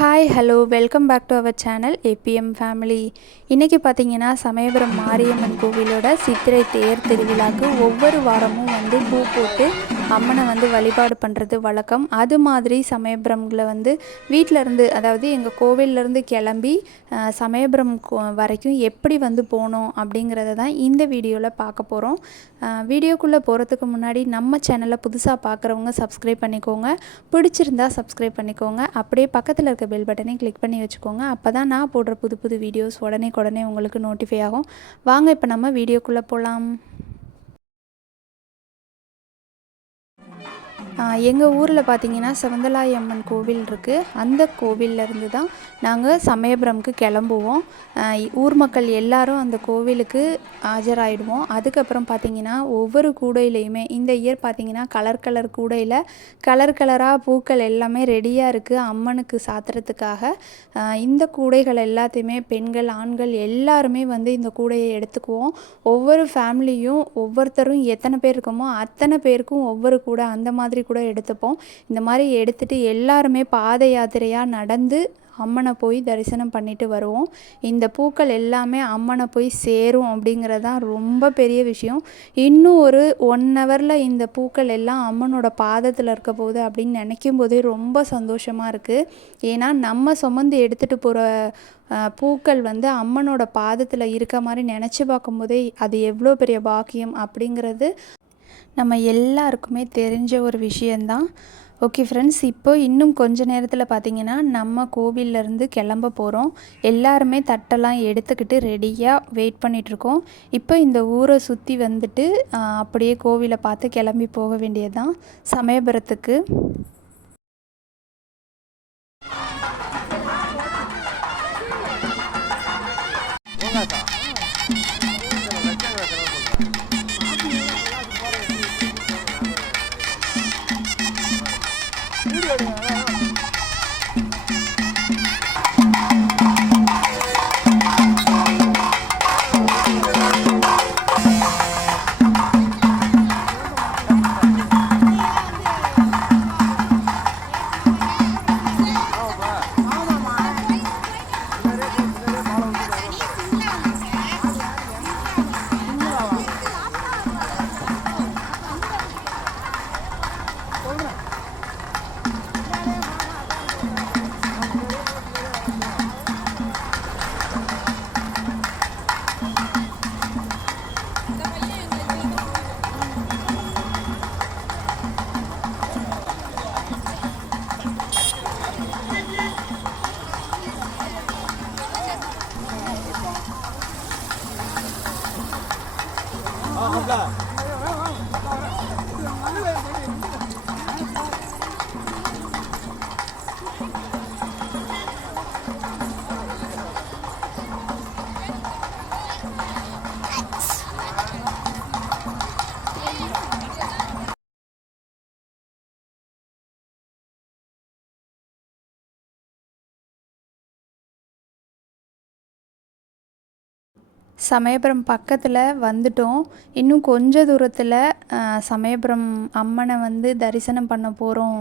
Hi hello welcome back to our channel ABM family. இன்றைக்கி பார்த்திங்கன்னா சமயபுரம் மாரியம்மன் கோவிலோட சித்திரை தேர் திருவிழாவுக்கு ஒவ்வொரு வாரமும் பூ போட்டு அம்மனை வழிபாடு பண்ணுறது வழக்கம். அது மாதிரி சமயபுரமில் வீட்டிலருந்து, அதாவது எங்கள் கோவிலேருந்து கிளம்பி சமயபுரம் வரைக்கும் எப்படி போனோம் அப்படிங்கிறத தான் இந்த வீடியோவில் பார்க்க போகிறோம். வீடியோக்குள்ளே போகிறதுக்கு முன்னாடி நம்ம சேனலை புதுசாக பார்க்குறவங்க சப்ஸ்கிரைப் பண்ணிக்கோங்க, பிடிச்சிருந்தா சப்ஸ்கிரைப் பண்ணிக்கோங்க, அப்படியே பக்கத்தில் இருக்க பெல் பட்டனை கிளிக் பண்ணி வச்சுக்கோங்க. அப்போ தான் நான் போடுற புது வீடியோஸ் உடனே உங்களுக்கு நோட்டிஃபை ஆகும். வாங்க இப்போ நம்ம வீடியோக்குள்ளே போகலாம். எங்கள் ஊரில் பார்த்திங்கன்னா செவந்தலாய் அம்மன் கோவில் இருக்குது. அந்த கோவிலேருந்து தான் நாங்கள் சமயபுரமுக்கு கிளம்புவோம். ஊர் மக்கள் எல்லாரும் அந்த கோவிலுக்கு ஆஜராகிடுவோம். அதுக்கப்புறம் பார்த்திங்கன்னா ஒவ்வொரு கூடையிலையுமே இந்த இயர் பார்த்திங்கன்னா கலர் கூடையில் கலராக பூக்கள் எல்லாமே ரெடியாக இருக்குது அம்மனுக்கு சாத்துறதுக்காக. இந்த கூடைகள் எல்லாத்தையுமே பெண்கள் ஆண்கள் எல்லாருமே இந்த கூடையை எடுத்துக்குவோம். ஒவ்வொரு ஃபேமிலியும் ஒவ்வொருத்தரும் எத்தனை பேர் இருக்கோமோ அத்தனை பேருக்கும் ஒவ்வொரு கூடை அந்த மாதிரி கூட எடுத்துப்போம். இந்த மாதிரி எடுத்துகிட்டு எல்லாருமே பாத யாத்திரையாக நடந்து அம்மனை போய் தரிசனம் பண்ணிட்டு வருவோம். இந்த பூக்கள் எல்லாமே அம்மனை போய் சேரும் அப்படிங்கிறது தான் ரொம்ப பெரிய விஷயம். இன்னும் ஒரு 1 ஹவரில் இந்த பூக்கள் எல்லாம் அம்மனோட பாதத்தில் இருக்க போகுது அப்படின்னு நினைக்கும் போதே ரொம்ப சந்தோஷமாக இருக்குது. ஏன்னா நம்ம சுமந்து எடுத்துகிட்டு போகிற பூக்கள் அம்மனோட பாதத்தில் இருக்க மாதிரி நினச்சி பார்க்கும்போதே அது எவ்வளோ பெரிய பாக்கியம் அப்படிங்கிறது நம்ம எல்லாருக்குமே தெரிஞ்ச ஒரு விஷயந்தான். ஓகே ஃப்ரெண்ட்ஸ், இப்போ இன்னும் கொஞ்ச நேரத்தில் பார்த்திங்கன்னா நம்ம கோவிலேருந்து கிளம்ப போகிறோம். எல்லாருமே தட்டெல்லாம் எடுத்துக்கிட்டு ரெடியாக வெயிட் பண்ணிகிட்ருக்கோம். இப்போ இந்த ஊரை சுற்றி அப்படியே கோவிலை பார்த்து கிளம்பி போக வேண்டியது தான் சமயபுரத்துக்கு. சமயபுரம் பக்கத்தில் வந்துட்டோம். இன்னும் கொஞ்ச தூரத்தில் சமயபுரம் அம்மனை தரிசனம் பண்ண போகிறோம்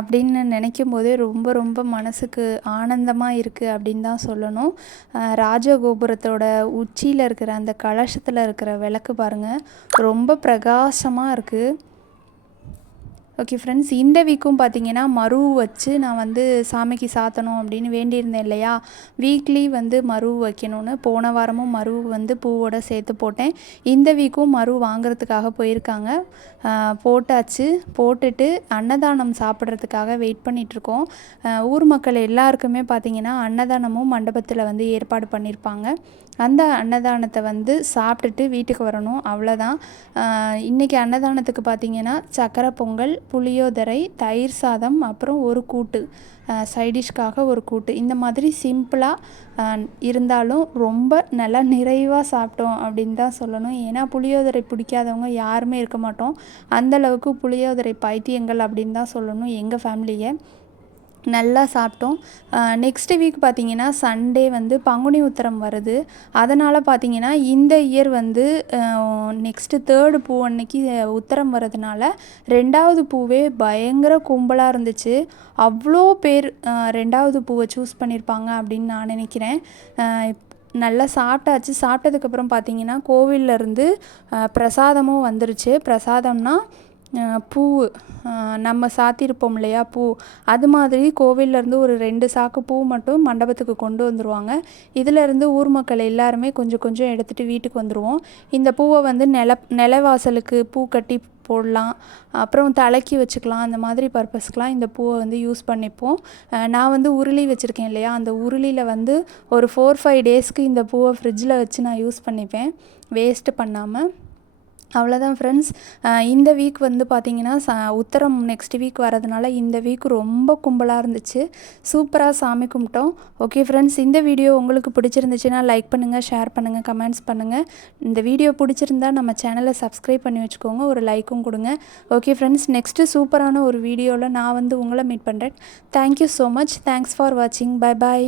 அப்படின்னு நினைக்கும் போதே ரொம்ப மனசுக்கு ஆனந்தமாக இருக்குது அப்படின்னு தான் சொல்லணும். ராஜகோபுரத்தோட உச்சியில் இருக்கிற அந்த கலசத்தில் இருக்கிற விளக்கு பாருங்கள், ரொம்ப பிரகாசமாக இருக்குது. ஓகே ஃப்ரெண்ட்ஸ், இந்த வீக்கும் பார்த்திங்கன்னா மரு வச்சு நான் சாமிக்கு சாத்தணும் அப்படின்னு வேண்டியிருந்தேன் இல்லையா. வீக்லி மரு வைக்கணும்னு போன வாரமும் மரு பூவோட சேர்த்து போட்டேன். இந்த வீக்கும் மரு வாங்குறதுக்காக போயிருக்காங்க. போட்டாச்சு. போட்டுட்டு அன்னதானம் சாப்பிட்றதுக்காக வெயிட் பண்ணிகிட்ருக்கோம். ஊர் மக்கள் எல்லாருக்குமே பார்த்திங்கன்னா அன்னதானமும் மண்டபத்தில் ஏற்பாடு பண்ணியிருப்பாங்க. அந்த அன்னதானத்தை சாப்பிட்டுட்டு வீட்டுக்கு வரணும், அவ்வளோதான். இன்றைக்கி அன்னதானத்துக்கு பார்த்திங்கன்னா சக்கரை பொங்கல், புளியோதரை, தயிர் சாதம், அப்புறம் ஒரு கூட்டு, சைடிஷ்காக ஒரு கூட்டு, இந்த மாதிரி சிம்பிளாக இருந்தாலும் ரொம்ப நல்லா நிறைவாக சாப்பிட்டோம் அப்படின்னு தான் சொல்லணும். ஏன்னா புளியோதரை பிடிக்காதவங்க யாருமே இருக்க மாட்டோம். அந்தளவுக்கு புளியோதரை பைத்தியங்கள் அப்படின்னு தான் சொல்லணும் எங்கள் ஃபேமிலியை. நல்லா சாப்பிட்டோம். நெக்ஸ்ட் வீக் பார்த்திங்கன்னா சண்டே வந்து பங்குனி உத்திரம் வருது. அதனால் பார்த்திங்கன்னா இந்த இயர் வந்து நெக்ஸ்ட்டு 3rd பூ அன்னைக்கு உத்திரம் வரதுனால 2வது பூவே பயங்கர கும்பலாக இருந்துச்சு. அவ்வளோ பேர் 2வது பூவை சூஸ் பண்ணியிருப்பாங்க அப்படின்னு நான் நினைக்கிறேன். நல்லா சாப்பிட்டாச்சு. சாப்பிட்டதுக்கப்புறம் பார்த்திங்கன்னா கோவில்லேருந்து பிரசாதமும் வந்துருச்சு. பிரசாதம்னா பூ நம்ம சாத்தியிருப்போம் இல்லையா பூ, அது மாதிரி கோவில்லேருந்து ஒரு 2 சாக்கு பூ மட்டும் மண்டபத்துக்கு கொண்டு வந்துடுவாங்க. இதிலேருந்து ஊர் மக்கள் எல்லாருமே கொஞ்சம் கொஞ்சம் எடுத்துகிட்டு வீட்டுக்கு வந்துடுவோம். இந்த பூவை வந்து நிலவாசலுக்கு பூ கட்டி போடலாம், அப்புறம் தலைக்கு வச்சுக்கலாம். அந்த மாதிரி பர்பஸ்க்கெலாம் இந்த பூவை வந்து யூஸ் பண்ணிப்போம். நான் வந்து உருளி வச்சுருக்கேன் இல்லையா, அந்த உருளியில் வந்து ஒரு 4-5 டேஸ்க்கு இந்த பூவை ஃப்ரிட்ஜில் வச்சு நான் யூஸ் பண்ணிப்பேன், வேஸ்ட்டு பண்ணாமல். அவ்வளோதான் ஃப்ரெண்ட்ஸ். இந்த வீக் வந்து பார்த்திங்கன்னா உத்திரம் நெக்ஸ்ட் வீக் வரதுனால இந்த வீக் ரொம்ப கும்பலாக இருந்துச்சு. சூப்பராக சாமி கும்பிட்டோம். ஓகே ஃப்ரெண்ட்ஸ், இந்த வீடியோ உங்களுக்கு பிடிச்சிருந்துச்சுன்னா லைக் பண்ணுங்கள், ஷேர் பண்ணுங்கள், கமெண்ட்ஸ் பண்ணுங்கள். இந்த வீடியோ பிடிச்சிருந்தா நம்ம சேனலை சப்ஸ்கிரைப் பண்ணி வச்சுக்கோங்க, ஒரு லைக்கும் கொடுங்க. ஓகே ஃப்ரெண்ட்ஸ், நெக்ஸ்ட்டு சூப்பரான ஒரு வீடியோவில் நான் வந்து உங்களை மீட் பண்ணுறேன். Thank you so much. Thanks for வாட்சிங். பை பாய்.